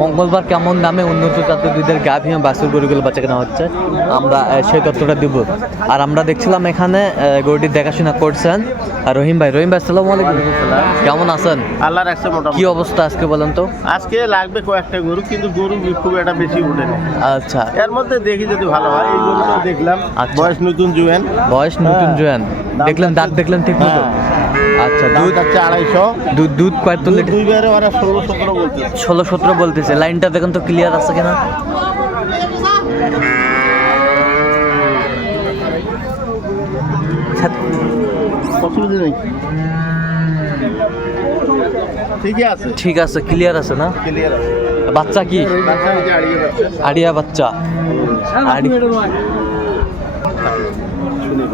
মঙ্গলবার কেমন দামে উন্নত জাতের দুধের গাভী বাছুর গরুগুলো বাচ্চা কেনা হচ্ছে আমরা সেই তথ্যটা দিব। আর আমরা দেখছিলাম এখানে গরুটির দেখাশোনা করছেন আর রহিম ভাই। রহিম ভাই আসসালামু আলাইকুম। কেমন আছেন? আল্লাহ রাখছে কি অবস্থা আজকে বলেন তো? আজকে লাগবে কয়েকটা গরু কিন্তু গরু খুব একটা বেশি উঠে আচ্ছা। এর মধ্যে দেখি যদি ভালো হয় এই গরুটা দেখলাম আচ্ছা। বয়স নতুন জুয়েন। বয়স নতুন জুয়েন জোয়ান। দেখলেন দাঁত দেখলেন ঠিক মতো? হ্যাঁ। আচ্ছা দুধ হচ্ছে আড়াইশো। দুধ দুধ কয়েক তো লিটার দুই বারে ওরা ষোলো সতেরো বলছে ষোলো সতেরো বলতেছে। লাইনটা দেখেন তো ক্লিয়ার আছে কিনা? আছে। ঠিক আছে ক্লিয়ার আছে না? বাচ্চা কি? আড়িয়া বাচ্চা। আড়ি- শুনে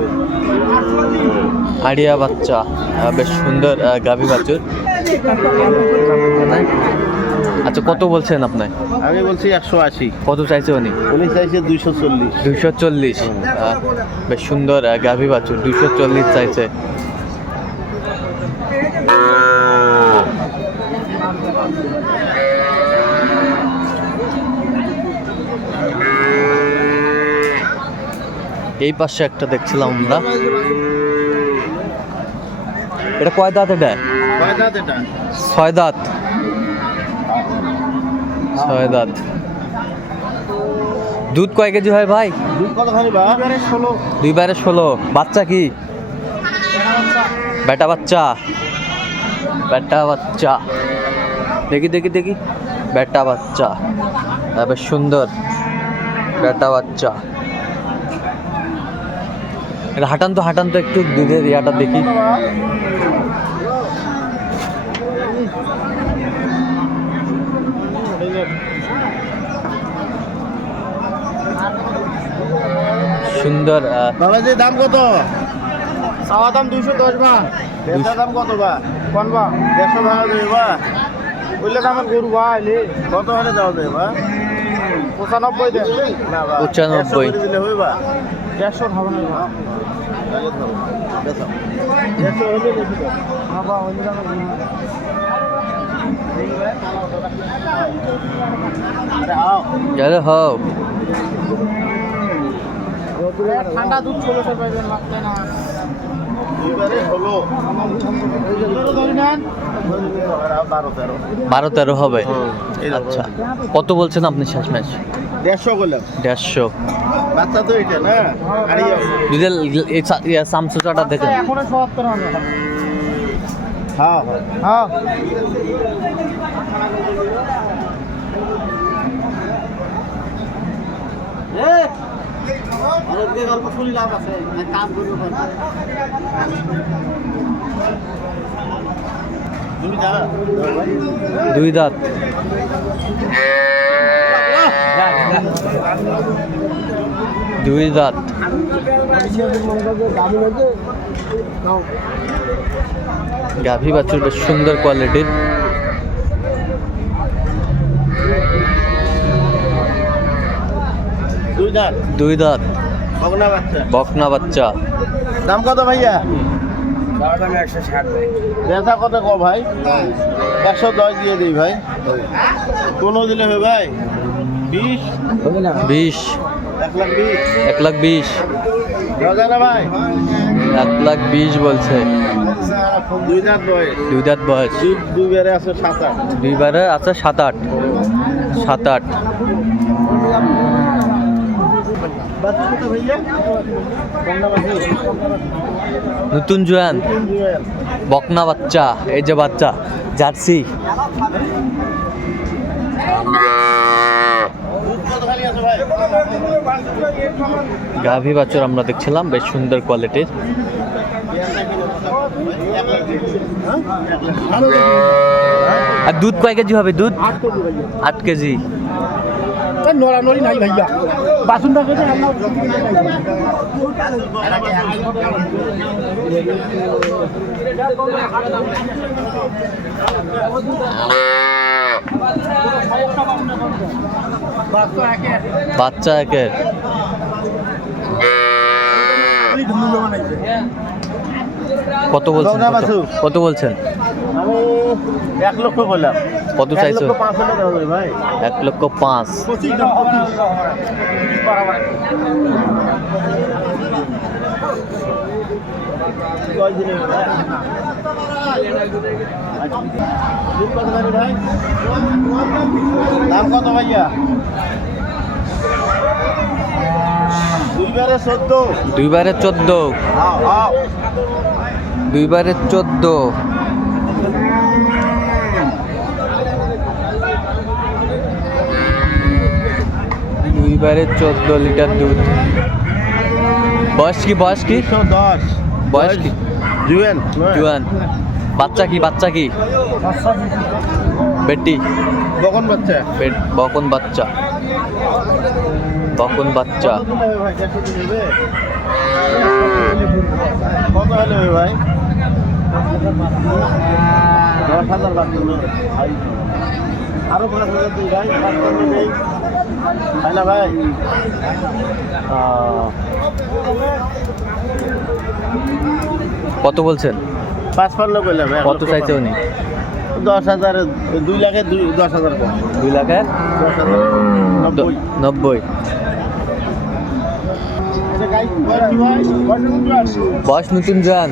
আড়িয়া বাচ্চা বেশ সুন্দর গাভী বাছুর। আচ্ছা কত বলছেন আপনার আমি বলছি একশো আশি। কত চাইছে উনি? উনি চাইছে দুইশো চল্লিশ। দুইশো চল্লিশ। বেশ সুন্দর গাভী বাছুর দুইশো চল্লিশ চাইছে। এই পাশে একটা দেখছিলাম আমরা। এটা কয় দাঁত এটা? ছয় দাঁত। ছয় দাঁত। দুধ কয় কেজি হয় ভাই? দুই বারে ষোলো। বাচ্চা কি? বেটা বাচ্চা। বেটা বাচ্চা। দেখি দেখি দেখি। বেটা বাচ্চা। তারপর সুন্দর। বেটা বাচ্চা। এটা হাঁটান তো হাঁটান তো একটু দুধের ইয়াটা দেখি। সুন্দর বাবাজি দাম কত? চাওয়া দাম দুইশো দশ বা। দেড়শো দাম কত বা? কোন বা? দেড়শো ভাড়া দেবে বা? বললে তো আমার গরু বা এলে কত হারে যাওয়া যাবে বা? পঁচানব্বই দেন। না বা পঁচানব্বই। দিলে হবে বা দেড়শো হবে না হোক ঠান্ডা দুধ ষোলোশো পাইবেন লাগবে না। বারো তেরো। হবে। আচ্ছা। কত বলছেন আপনি শেষ ম্যাচ দেড়শো করলাম দেড়শো। বাচ্চা তো এটা না? হারিয়ে দুধের এই চা- সামসুচাটা দেখেন এখনও সত্তর হবে। হ্যাঁ। হ্যাঁ। গল্প শুনি লাভ আছে। কাম করব দুই দাঁত। দুই দাঁত। গাভী বাছুর বেশ সুন্দর কোয়ালিটির দুই দাঁত। দুই দাঁত। বগনা বাচ্চা। বকনা বাচ্চা। দাম কত ভাইয়া? ব্যথা কত ক ভাই? একশো দশ দিয়ে দিই ভাই। কোনো দিলে হবে ভাই? বিশ। এক লাখ বিশ। এক লাখ বিশ বলছে। দুই দাঁত বয়স। আছে সাত আট। দুইবারে আছে সাত আট। সাত আট। নতুন জোয়ান বকনা বাচ্চা। এই যে বাচ্চা জার্সি দুধ কত খালি আছে ভাই গাভী বাছুর আমরা দেখছিলাম, বেশ সুন্দর কোয়ালিটির। আর দুধ কয় কেজি হবে দুধ? আট কেজি। নাই ভাইয়া। বাচ্চা একের কত বলছেন? কত? বলছেন? আমি এক লক্ষ বললাম। কত এক চাইছো এক লক্ষ পাঁচ। দাম কত ভাইয়া? দুইবারে চোদ্দ। দুইবারে চোদ্দ। হাও হাও দুইবারে চোদ্দ। দুইবারে চোদ্দ লিটার দুধ। বয়স কি বয়স কি? দশ। বয়স কি? জুয়েন জুয়ান। বাচ্চা কি বাচ্চা কি? বেটি? কখন বাচ্চা। বকন বাচ্চা। বকন বাচ্চা। কত হলে ভাই? আরও পাঁচ হাজার দিই ভাই। তাই না ভাই? কত বলছেন? পাঁচ পান্ন করলাম এক কত চাইছে উনি? দশ হাজার দুই লাখে দুই দশ হাজার কম। দুই লাখের? দশ হাজার নব্বই। নব্বই। বয়স নতুন যান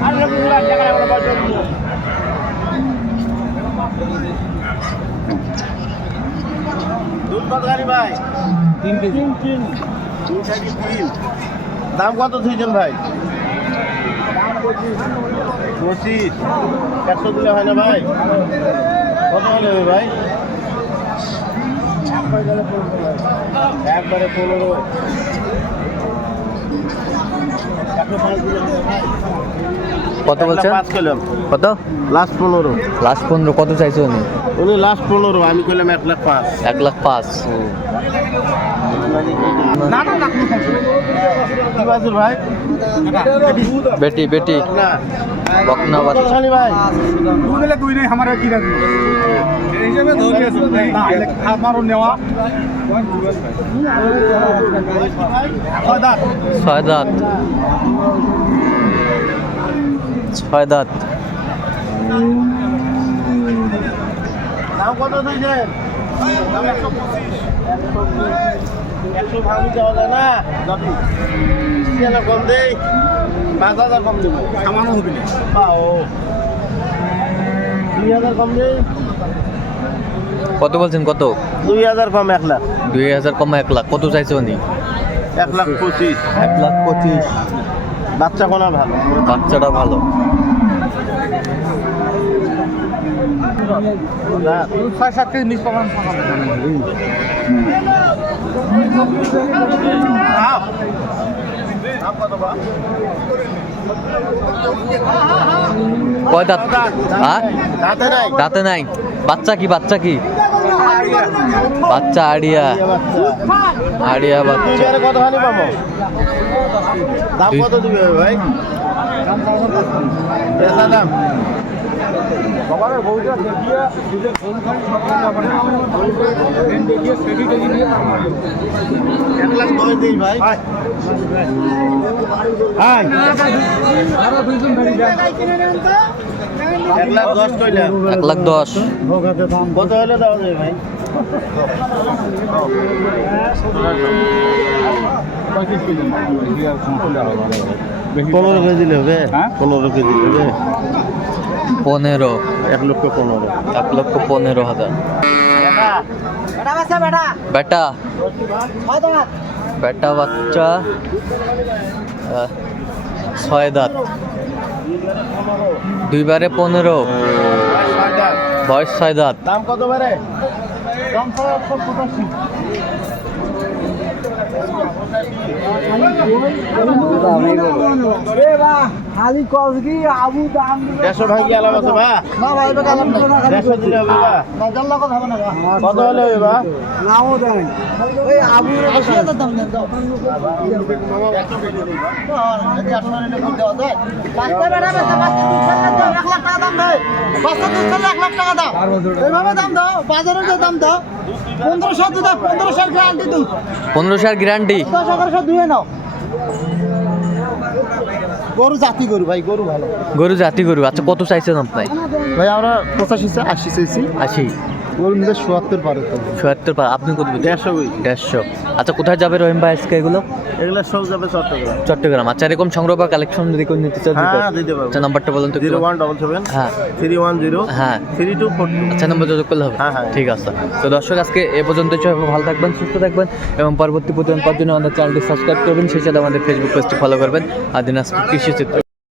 দাম কত থুইছেন ভাই? পঁচিশ। একশো দিলে হয় না ভাই? কত হলে হবে ভাই? একবারে পনেরো। কত বলছেন? কত? লাস্ট পনেরো। লাস্ট পনেরো। কত চাইছে উনি? উনি লাস্ট পনেরো আমি করলাম এক লাখ পাঁচ। এক লাখ পাঁচ না না না কি বাজুর ভাই? বেটি বেটি। না। বকনা বাচ্চা কতখানি ভাই? দুই দুই নেই আমার কি রাখবি হিসেবে ধরে আছে না আমারও নেওয়া কয় দাঁত? ছয় দাঁত। ছয় দাঁত। দাম কত দিয়েছেন একশো পঁচিশ। একশো ভাঙি দেওয়া যায় না? যাবি কম দেই। পাঁচ হাজার কম দেবো। সামান্য হবে না। পাও দুই হাজার কম দেই। কত বলছেন কত? দুই হাজার কম এক লাখ। দুই হাজার কম এক লাখ। কত চাইছে উনি? এক লাখ পঁচিশ। এক লাখ পঁচিশ। বাচ্চা কোনা ভালো। বাচ্চাটা ভালো। ছয় সাত কেজি পাবেন কয় দাঁত হ্যাঁ দাঁতে নাই। বাচ্চা কি বাচ্চা কি? বাচ্চা আড়িয়া। আড়িয়া বাচ্চা। কতখানি পাবো দাম কত দিবে ভাই? দাম? সবার বউটা দেখিয়ে দুধের ফোন ট্রেন দেখিয়ে সেটি দেখি নিয়ে তারপর এক লাখ দশ দিই ভাই। হাই। আরও দুইজন ধরে এক লাখ দশ কইলাম এক লাখ দশ। কত হলে দেওয়া যাবে ভাই। পনেরো কেজি দিলে হবে হ্যাঁ? পনেরো কেজি দিলে হবে পনেরো। এক লক্ষ পনেরো। এক লক্ষ পনেরো হাজার। বেটা। বেটা বাচ্চা ছয় দাঁত। দুইবারে পনেরো। বয়স ছয় দাঁত। দাম কত বারে? খালি কস কি আবু দাম দেড়শো কি আছে বা না ভাই এটা বা নাও দেন হাজার দাম দেন দাও এইভাবে দাম দাও বাজারে যে দাম দাও গ্যারান্টি নাও। গরু জাতি গরু ভাই গরু ভালো। গরু জাতি গরু আচ্ছা কত চাইছেন আপনি ভাই আমরা পঁচাশি আশি চাইছি। আশি। গরু পারে তো পার আপনি কত দেড়শো দেড়শো। আচ্ছা কোথায় যাবে রহিম ভাই আজকে এগুলো? এগুলো সব যাবে চট্টগ্রাম। চট্টগ্রাম। আচ্ছা এরকম সংগ্রহ বা কালেকশন যদি কেউ নিতে চান হ্যাঁ দিতে পারব। আচ্ছা নাম্বারটা বলুন তো। জিরো ওয়ান ডবল সেভেন হ্যাঁ। থ্রি ওয়ান জিরো হ্যাঁ। থ্রি টু ফোর আচ্ছা নম্বর যোগাযোগ করলে হবে। হ্যাঁ, হ্যাঁ। ঠিক আছে। তো দর্শক আজকে এ পর্যন্ত ভালো থাকবেন সুস্থ থাকবেন এবং পরবর্তী প্রতিদিন পাওয়ার জন্য আমাদের চ্যানেলটি সাবস্ক্রাইব করবেন। সেই সাথে আমাদের ফেসবুক পেজটি ফলো করবেন। আর দিনাজপুর কৃষি চিত্র।